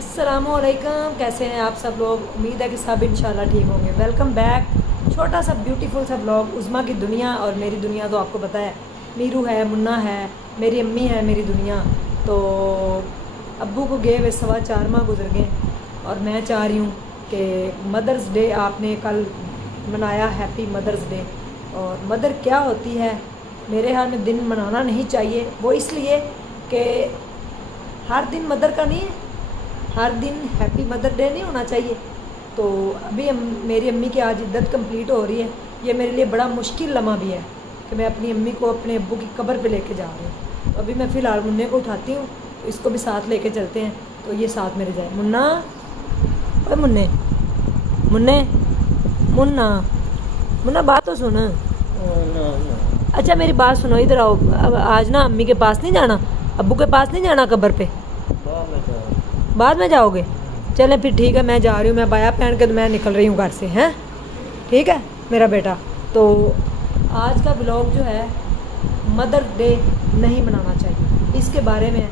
अस्सलामुअलैकुम, कैसे हैं आप सब लोग। उम्मीद है कि सब इंशाल्लाह ठीक होंगे। Welcome back. छोटा सा ब्यूटीफुल सा ब्लॉग उज़मा की दुनिया और मेरी दुनिया। तो आपको पता है मीरू है, मुन्ना है, मेरी अम्मी है, मेरी दुनिया। तो अब्बू को गए हुए 4.25 माह गुजर गए और मैं चाह रही हूँ कि मदर्स डे आपने कल मनाया, हैप्पी मदर्स डे। और मदर क्या होती है, मेरे ख्याल में दिन मनाना नहीं चाहिए। वो इसलिए कि हर दिन मदर का नहीं है, हर दिन हैप्पी मदर डे नहीं होना चाहिए। तो अभी मेरी अम्मी की आज इद्दत कंप्लीट हो रही है। ये मेरे लिए बड़ा मुश्किल लम्हा भी है कि मैं अपनी अम्मी को अपने अब्बू की कब्र पे लेके जा रही हूँ। तो अभी मैं फ़िलहाल मुन्ने को उठाती हूँ, तो इसको भी साथ लेके चलते हैं, तो ये साथ मेरे जाए। मुन्ना, ओए मुन्ने, मुन्ने, मुन्ना, मुन्ना बात तो सुन। अच्छा मेरी बात सुनो, इधर आओ। अब आज ना अम्मी के पास नहीं जाना, अब्बू के पास नहीं जाना कब्र पे। बाद में जाओगे? चलें फिर ठीक है, मैं जा रही हूँ। मैं बाया पहन के तो मैं निकल रही हूँ घर से, हैं? ठीक है मेरा बेटा। तो आज का ब्लॉग जो है मदर डे नहीं मनाना चाहिए, इसके बारे में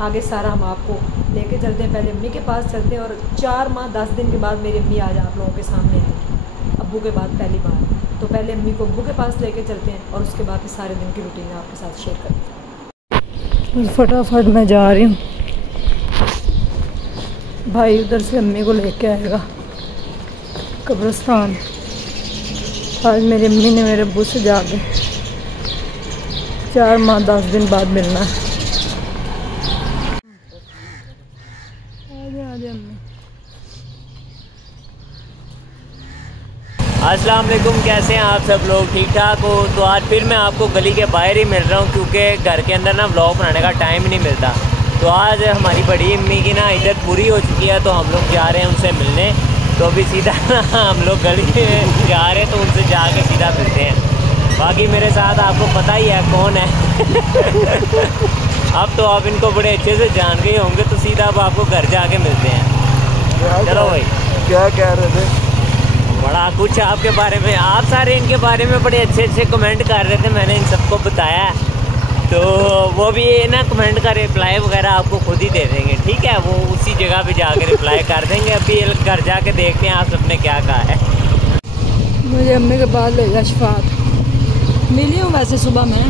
आगे सारा हम आपको लेके चलते हैं। पहले अम्मी के पास चलते हैं और 4 माह 10 दिन के बाद मेरी अम्मी आज आप लोगों के सामने आएगी, अब्बू के बाद पहली बार। तो पहले अम्मी को अब्बू के पास लेके चलते हैं और उसके बाद सारे दिन की रूटीन आपके साथ शेयर करते हैं। फटाफट मैं जा रही हूँ, भाई उधर से अम्मी को लेके आएगा कब्रिस्तान। आज मेरी अम्मी ने मेरे अब्बू से जाके 4 माह 10 दिन बाद मिलना है। आजा अम्मी। अस्सलाम वालेकुम, कैसे हैं आप सब लोग? ठीक ठाक हो? तो आज फिर मैं आपको गली के बाहर ही मिल रहा हूँ, क्योंकि घर के अंदर ना व्लॉग बनाने का टाइम ही नहीं मिलता। तो आज हमारी बड़ी अम्मी की ना इज्जत पूरी हो चुकी है, तो हम लोग जा रहे हैं उनसे मिलने। तो अभी सीधा हम लोग गली में जा रहे हैं, तो उनसे जाके सीधा मिलते हैं। बाकी मेरे साथ आपको पता ही है कौन है। अब तो आप इनको बड़े अच्छे से जान गए होंगे, तो सीधा अब आपको घर जाके मिलते हैं। चलो भाई, क्या कह रहे थे? बड़ा कुछ आपके बारे में, आप सारे इनके बारे में बड़े अच्छे अच्छे कमेंट कर रहे थे, मैंने इन सबको बताया। तो वो भी ना कमेंट का रिप्लाई वगैरह आपको खुद ही दे देंगे, ठीक है? वो उसी जगह पे जाके रिप्लाई कर देंगे। अभी घर जाके देखते हैं आप सबने क्या कहा है। मुझे अम्मी के पास ले गया शफात। मिली हूँ वैसे सुबह में,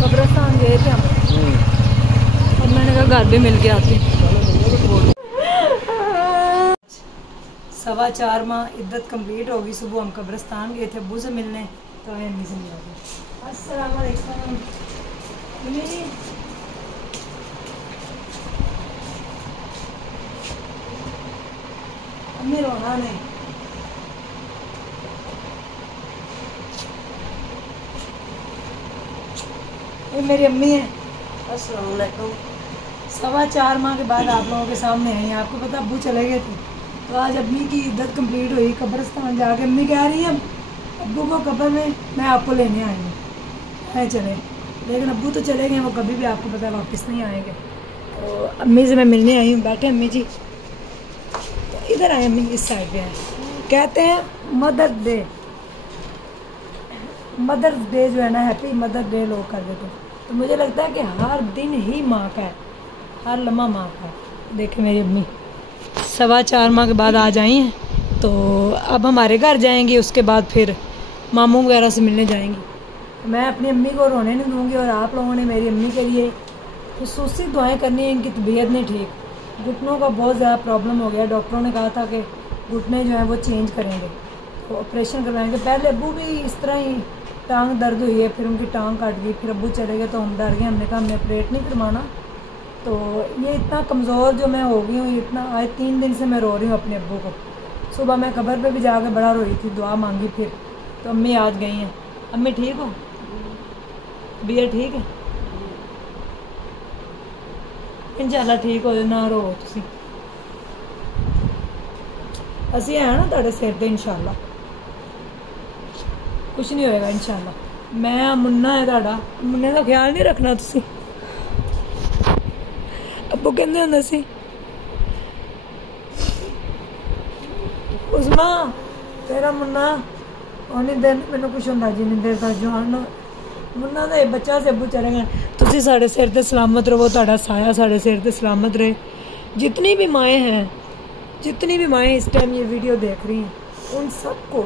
कब्रिस्तान गए थे हम, और मैंने कहा घर भी मिल के आती। 4.25 माह इद्दत कंप्लीट होगी। सुबह हम कब्रिस्तान गए थे अब्बू से मिलने, तो हमें अम्मी से मिला गया। अस्सलाम वालेकुम। अम्मी रोना नहीं। ये मेरी अम्मी है। अस्सलाम वालेकुम। 4.25 माह के बाद आप लोगों के सामने आई हैं। आपको पता अब्बू चले गए थे, तो आज अम्मी की इद्दत कंप्लीट हुई। कब्रिस्तान जाके अम्मी कह रही है अब्बू को कब्र में मैं आपको लेने आई हूँ, है चले। लेकिन अब्बू तो चले गए, वो कभी भी आपको पता वापस नहीं आएंगे। तो अम्मी से मैं मिलने आई हूँ। बैठे अम्मी जी, तो इधर आए अम्मी, इस साइड पे आए। कहते हैं मदर डे, मदर्स डे जो है ना, हैप्पी मदर डे लोग कर देते। तो मुझे लगता है कि हर दिन ही माँ का है, हर लम्हा माँ का है। देखे मेरी अम्मी 4.25 माह के बाद आ जाई हैं, तो अब हमारे घर जाएंगी, उसके बाद फिर मामू वगैरह से मिलने जाएंगी। मैं अपनी अम्मी को रोने नहीं दूँगी, और आप लोगों ने मेरी अम्मी के लिए खुसूसी दुआएं करनी है। इनकी तबीयत नहीं ठीक, घुटनों का बहुत ज़्यादा प्रॉब्लम हो गया। डॉक्टरों ने कहा था कि घुटने जो हैं वो चेंज करेंगे, तो ऑपरेशन करवाएंगे। पहले अब्बू भी इस तरह ही टांग दर्द हुई है, फिर उनकी टांग कट गई, फिर अब्बू चले गए, तो हम डर गए। हमने कहा हमने ऑपरेट नहीं करवाना। तो ये इतना कमज़ोर जो मैं हो गई हूँ, इतना आज 3 दिन से मैं रो रही हूँ अपने अब्बू को। सुबह मैं कब्र पे भी जाकर बड़ा रोई थी, दुआ मांगी। फिर तो अम्मी आज गई हैं। अम्मी ठीक हो? तबीयत ठीक है? इंशाल्लाह ठीक हो, ना रो तुसी। असी है ना तुहाडे सिर ते, इंशाल्लाह कुछ नहीं होएगा इंशाल्लाह। मैं मुन्ना है तुहाडा, मुन्ने का ख्याल नहीं रखना तुसी। अब्बू कहंदे हुंदे सी उज़मा तेरा मुन्ना उन्नी दिन मैनू कुछ होंदा जिन्नी देर तक जवान मुन्ना तो बच्चा से अब्बू चले गए। तुसी साढ़े सिर ते सलामत रहो, तुहाडा साया साढ़े सिर ते सलामत रहे। जितनी भी माएँ हैं, जितनी भी माएँ इस टाइम ये वीडियो देख रही हैं, उन सबको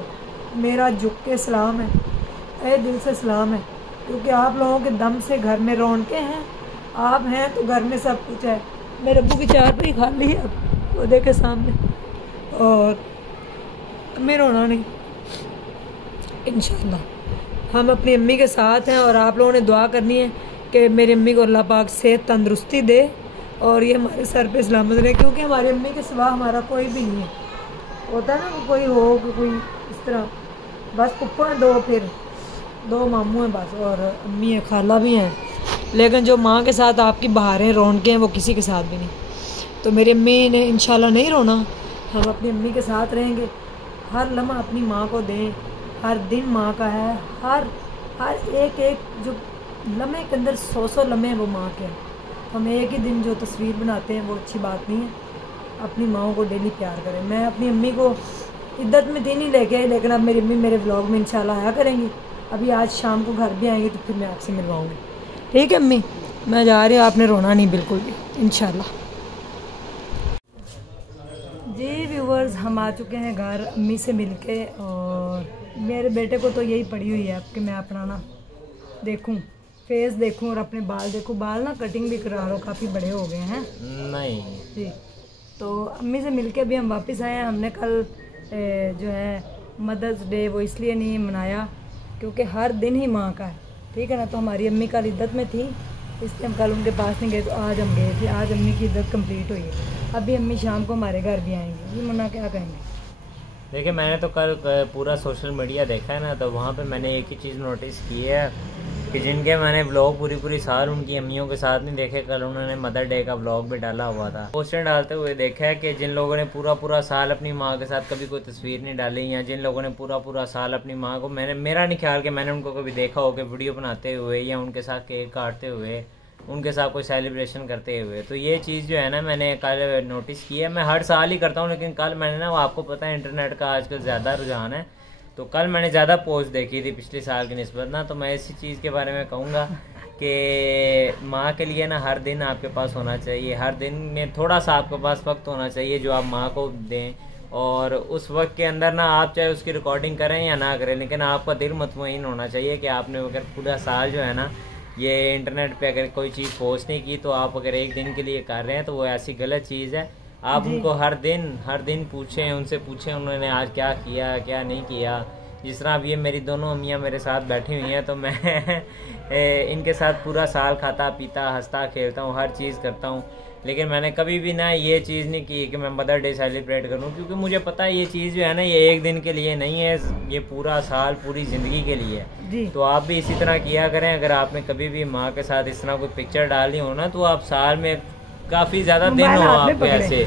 मेरा झुक के सलाम है, तहे दिल से सलाम है, क्योंकि आप लोगों के दम से घर में रौनकें हैं। आप हैं तो घर में सब कुछ है। मेरे अब्बू की चारपाई खाली है, वो देखे सामने, और हमें रोना नहीं। इंशाल्लाह हम अपनी अम्मी के साथ हैं, और आप लोगों ने दुआ करनी है कि मेरी अम्मी को अल्लाह पाक सेहत तंदुरुस्ती दे और ये हमारे सर पे सलामत रहे, क्योंकि हमारी अम्मी के सिवा हमारा कोई भी नहीं है। होता है ना, कोई हो कोई इस तरह, बस पप्पू हैं दो, फिर दो मामू हैं बस, और अम्मी है, खाला भी हैं, लेकिन जो माँ के साथ आपकी बहारें रौनकें हैं वो किसी के साथ भी नहीं। तो मेरी अम्मी ने इंशाल्लाह नहीं रोना, हम अपनी अम्मी के साथ रहेंगे। हर लम्हा अपनी माँ को दें, हर दिन माँ का है, हर एक जो लम्हे के अंदर 100 लम्हे हैं वो माँ के हैं। हम एक ही दिन जो तस्वीर बनाते हैं वो अच्छी बात नहीं है। अपनी माँओं को डेली प्यार करें। मैं अपनी अम्मी को इद्दत में दिन ही लेके आई, लेकिन अब मेरी अम्मी मेरे व्लॉग में इंशाल्लाह आया करेंगी। अभी आज शाम को घर भी आएंगी तो फिर मैं आपसे मिलवाऊँगी। ठीक है अम्मी, मैं जा रही हूँ, आपने रोना नहीं बिल्कुल भी, इंशाल्लाह। जी व्यूवर्स, हम आ चुके हैं घर अम्मी से मिलके, और मेरे बेटे को तो यही पड़ी हुई है अब कि मैं अपना ना देखूं, फेस देखूं और अपने बाल देखूं। बाल ना कटिंग भी करा लो, काफ़ी बड़े हो गए हैं। नहीं जी, तो अम्मी से मिलके अभी हम वापस आए हैं। हमने कल जो है मदर्स डे वो इसलिए नहीं मनाया क्योंकि हर दिन ही माँ का है, ठीक है ना। तो हमारी अम्मी कल इद्दत में थी, इसलिए हम कल उनके पास नहीं गए, तो आज हम गए थे। आज अम्मी की इद्दत कंप्लीट हुई है। अभी अम्मी शाम को हमारे घर भी आएंगी। ये मुन्ना क्या कहेंगे? देखिए, मैंने तो कल पूरा सोशल मीडिया देखा है ना, तो वहाँ पे मैंने एक ही चीज़ नोटिस की है कि जिनके मैंने व्लॉग पूरी साल उनकी अम्मियों के साथ नहीं देखे, कल उन्होंने मदर डे का व्लॉग भी डाला हुआ था। पोस्टर डालते हुए देखा है कि जिन लोगों ने पूरा साल अपनी माँ के साथ कभी कोई तस्वीर नहीं डाली, या जिन लोगों ने पूरा साल अपनी माँ को, मेरा नहीं ख्याल कि मैंने उनको कभी देखा हो कि वीडियो बनाते हुए या उनके साथ केक काटते हुए, उनके साथ कोई सेलिब्रेशन करते हुए। तो ये चीज़ जो है ना, मैंने कल नोटिस की है। मैं हर साल ही करता हूँ, लेकिन कल मैंने ना, वो आपको पता है इंटरनेट का आजकल ज़्यादा रुझान है, तो कल मैंने ज़्यादा पोस्ट देखी थी पिछले साल की निस्बत ना। तो मैं इसी चीज़ के बारे में कहूँगा कि माँ के लिए ना हर दिन आपके पास होना चाहिए, हर दिन में थोड़ा सा आपके पास वक्त होना चाहिए जो आप माँ को दें, और उस वक्त के अंदर ना आप चाहे उसकी रिकॉर्डिंग करें या ना करें, लेकिन आपका दिल मुतमईन होना चाहिए कि आपने अगर पूरा साल जो है ना ये इंटरनेट पे अगर कोई चीज़ पोस्ट नहीं की, तो आप अगर एक दिन के लिए कर रहे हैं तो वो ऐसी गलत चीज़ है। आप उनको हर दिन पूछें, उनसे पूछें उन्होंने आज क्या किया क्या नहीं किया। जिस तरह अब ये मेरी दोनों अम्मियाँ मेरे साथ बैठी हुई हैं, तो मैं इनके साथ पूरा साल खाता पीता हंसता खेलता हूँ, हर चीज़ करता हूँ, लेकिन मैंने कभी भी ना ये चीज़ नहीं की कि मैं मदर डे सेलिब्रेट करूँ, क्योंकि मुझे पता है ये चीज़ जो है ना ये एक दिन के लिए नहीं है, ये पूरा साल पूरी ज़िंदगी के लिए है। तो आप भी इसी तरह किया करें। अगर आपने कभी भी माँ के साथ इस तरह कोई पिक्चर डाली हो ना, तो आप साल में काफ़ी ज़्यादा दिन हो आपके ऐसे,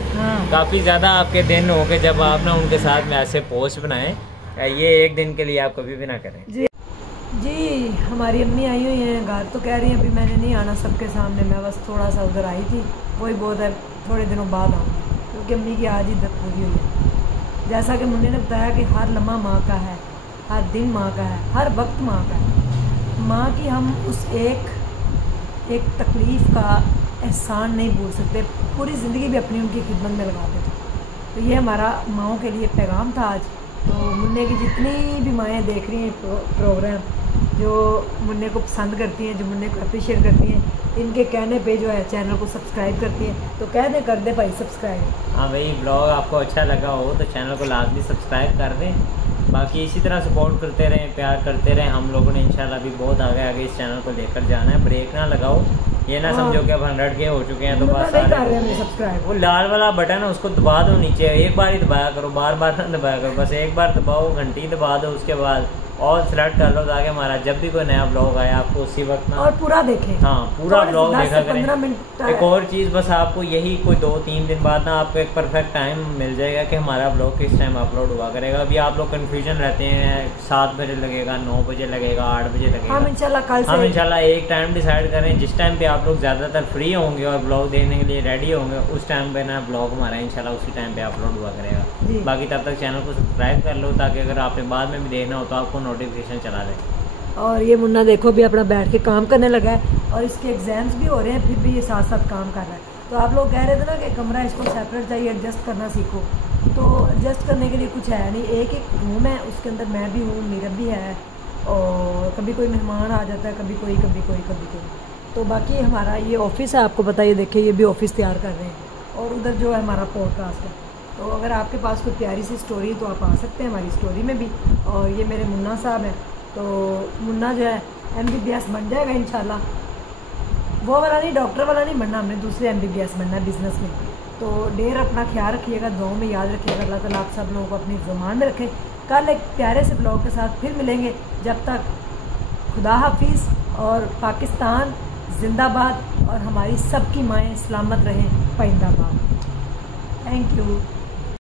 काफ़ी ज़्यादा आपके दिन हो के जब आप ना उनके साथ में ऐसे पोस्ट बनाएं, ये एक दिन के लिए आप कभी भी ना करें। जी हमारी अम्मी आई हुई हैं घर, तो कह रही हैं अभी मैंने नहीं आना सबके सामने, मैं बस थोड़ा सा उधर आई थी, वही बहुत है, थोड़े दिनों बाद आऊँगी, क्योंकि अम्मी की आज इद्दत पूरी हुई है। जैसा कि मुन्ने ने बताया कि हर लम्हा माँ का है, हर दिन माँ का है, हर वक्त माँ का है। माँ की हम उस एक तकलीफ़ का एहसान नहीं भूल सकते, पूरी ज़िंदगी भी अपनी उनकी खिदमत में लगा देते। तो ये हमारा माँओं के लिए पैगाम था आज। तो मुन्ने की जितनी भी माएँ देख रही हैं प्रोग्राम, जो मुन्ने को पसंद करती हैं, जो मुन्ने को अप्रिशिएट करती हैं, इनके कहने पे जो है चैनल को सब्सक्राइब करती हैं, तो कह दें कर दे भाई सब्सक्राइब। हाँ भाई, ब्लॉग आपको अच्छा लगा हो तो चैनल को लाजमी सब्सक्राइब कर दें। बाकी इसी तरह सपोर्ट करते रहें, प्यार करते रहें। हम लोगों ने इंशाल्लाह भी बहुत आगे इस चैनल को लेकर जाना है। ब्रेक ना लगाओ, ये ना समझो कि अब 100 के हो चुके हैं तो बस सब्सक्राइब, वो लाल वाला बटन है उसको दबा दो नीचे, एक बार ही दबाया करो, बार ना दबाया करो, बस एक बार दबाओ, घंटी दबा दो, उसके बाद और सेलेक्ट कर लो ताकि हमारा जब भी कोई नया ब्लॉग आए आपको उसी वक्त ना, और पूरा देखें। हाँ, पूरा ब्लॉग देखा करें। एक और चीज़ बस आपको यही कोई 2-3 दिन बाद ना आपको एक परफेक्ट टाइम मिल जाएगा कि हमारा ब्लॉग किस टाइम अपलोड हुआ करेगा। अभी आप लोग कन्फ्यूजन रहते हैं, 7 बजे लगेगा, 9 बजे लगेगा, 8 बजे लगेगा। हम इंशाल्लाह एक टाइम डिसाइड करें जिस टाइम पे आप लोग ज़्यादातर फ्री होंगे और ब्लॉग देखने के लिए रेडी होंगे, उस टाइम पे ना ब्लॉग हमारा इंशाल्लाह उसी टाइम पे अपलोड हुआ करेगा। बाकी तब तक चैनल को सब्सक्राइब कर लो ताकि अगर आपने बाद में भी देखना हो तो आपको नोटिफिकेशन चला दे। और ये मुन्ना देखो भी अपना बैठ के काम करने लगा है, और इसके एग्ज़ाम्स भी हो रहे हैं, फिर भी ये साथ साथ काम कर रहा है। तो आप लोग कह रहे थे ना कि कमरा इसको सेपरेट चाहिए, एडजस्ट करना सीखो। तो एडजस्ट करने के लिए कुछ है नहीं, एक एक रूम है, उसके अंदर मैं भी हूँ, नीरब भी है, और कभी कोई मेहमान आ जाता है, कभी कोई कभी कोई कभी कोई। तो बाकी हमारा ये ऑफिस है, आपको पता है, ये देखिए ये भी ऑफिस तैयार कर रहे हैं, और उधर जो है हमारा पॉडकास्ट है। तो अगर आपके पास कोई प्यारी सी स्टोरी तो आप आ सकते हैं हमारी स्टोरी में भी। और ये मेरे मुन्ना साहब हैं, तो मुन्ना जो है MBBS बन जाएगा इंशाल्लाह। वो वाला नहीं, डॉक्टर वाला नहीं बनना, हमने दूसरे MBBS बनना है, बिज़नेस में। तो ढेर अपना ख्याल रखिएगा, दुआओं में याद रखिएगा। अल्लाह ताला आप सब लोगों को अपनी ज़ुबान में रखे। कल एक प्यारे से ब्लॉग के साथ फिर मिलेंगे। जब तक खुदा हाफिज़, और पाकिस्तान जिंदाबाद, और हमारी सबकी माएँ सलामत रहें, पाइंदाबाद। Thank you.